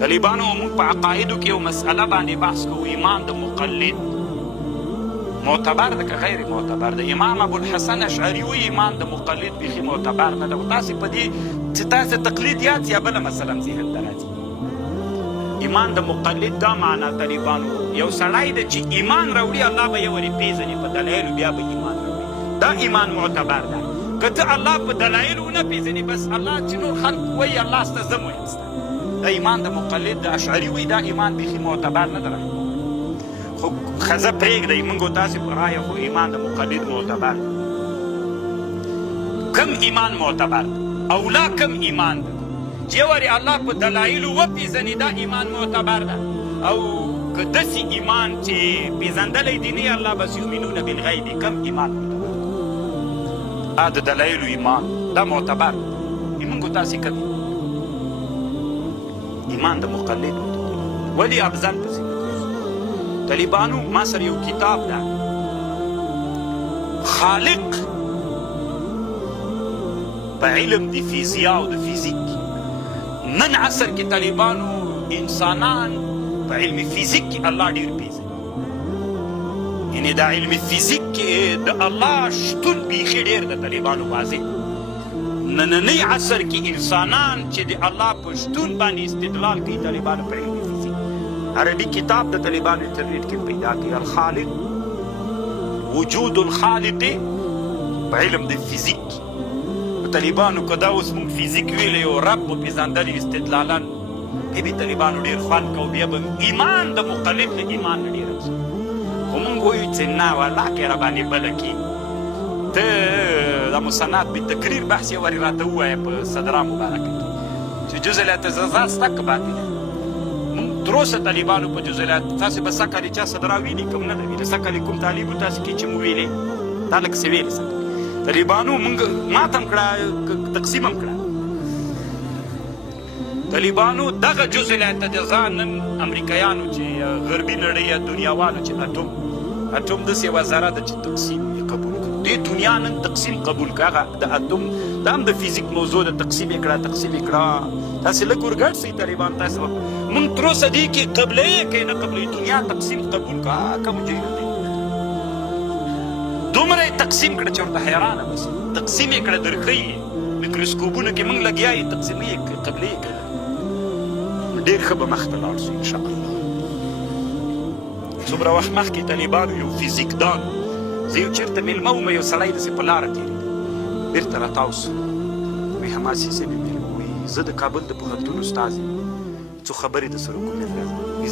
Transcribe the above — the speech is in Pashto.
طالبانو موږ په عقایدو کې یو مسأله باندې بحث کوو، ایمان د مقلد معتبر ده که غیر معتبر ده. امام ابوالحسن اشعري وایي ایمان د مقلد بیخي معتبر نه ده. خو تاسې په دې چې تاسې تقلید یاد یا بله مثلا ذهن ته راځي. ایمان د مقلد دا معنا طالبانو یو سړی ده چې ایمان راوړي، الله به یې ورې پېژني په دلایلو، بیا به ایمان راوړي. دا ایمان معتبر ده. که ته الله په دلایلو ونه پېژنې، بس الله چې نور خلق وایي الله سته زه م وایم سته. دا ایمان د مقلد د اشعري وایي دا ایمان بیخي معتبر نه ده. خو ښځه پرېږدئ، موږ او تاسې په رایه خو ایمان د مقلد معتبر. کم ایمان معتبر او لا کم ایمان ده چې ورې الله په دلایلو وپېژني، دا ایمان معتبر ده. او که داسې ایمان چې پېژندلی دي نه الله بس یؤمنون بالغیب، کم ایمان معتبر ده. د دلایلو ایمان دا معتبر ده. موږ او تاسې کم ایمان د مقلد ولې افضل پسې طالبانو ما سره یو کتاب ده، خالق په علم د فیزیا او د فیزیک. نن عصر کې طالبانو انسانان په علم فیزیک کې الله ډېر پېژني. یعنې دا علم فیزیک کې د الله شتون بیخي ډېر د طالبانو واضح. نننی عصر کې انسانان چې د الله په شتون باندې استدلال کوي طالبانو په علم فیزیک. عربي کتاب د طالبانو انټرنیټ کې پیدا کړي، الخالق وجود الخالق په علم د فیزیک. طالبانو که دا اوس موږ فیزیک ویلی او رب مو پېژندلی استدلالا، بیا به طالبانو ډېر خوند کوو، بیا به ایمان د مقلد له ایمان نه ډېر افضل. خو موږ وایو چې نه والله کې راباندې بله کي ته د مسند بالتکریر بحث یې ورې راته ووایه په صدره مبارکه کې چې جز الاعتزازات ستا که باطله. موږ تر اوسه طالبانو په جز تاسې به سږ کال چا صدره ویلي کوم نه ده ویلي. سږ کال کوم طالب و تاسې کې چې مو ویلې دا لږ څه ویلې سږ طالبانو موږ ماته هم کړه، تقسیم هم کړه. طالبانو دغه جز الاعتزاز نن امریکایانو چې غربي نړۍ یا دنیاوالو چې اټوم داسې یوه ذره ده چې تقسیم یې قبول کړو. دې دنیا نن تقسیم قبول کړه. هغه د اټوم دا هم د فیزیک موضوع ده، تقسیم یې کړه تقسیم یې کړه. تاسې لږ ورګډ شئ طالبان. تاسې موږ تر اوسه دې کې قبلوي که نه قبلوي، دنیا تقسیم قبول کړه. که مجرم دی دومره یې تقسیم کړه چې ورته حیرانه بس تقسیم یې کړه. درښیي میکروسکوپونو کې موږ لګیا یې تقسیمي یې قبلې یې کړه. ډېر ښه به مخته لاړ شو انشاءالله. څومره وخت مخکې طالبانو یو فیزیکدان، زه یو چېرته مېلمه وم، یو سړی داسې په لاره تېرېده، بېرته راتاو سو. وایي حماسي صاحب وایي زه د کابل د پوهنتون استاذ یم، څو خبرې درسره کوم.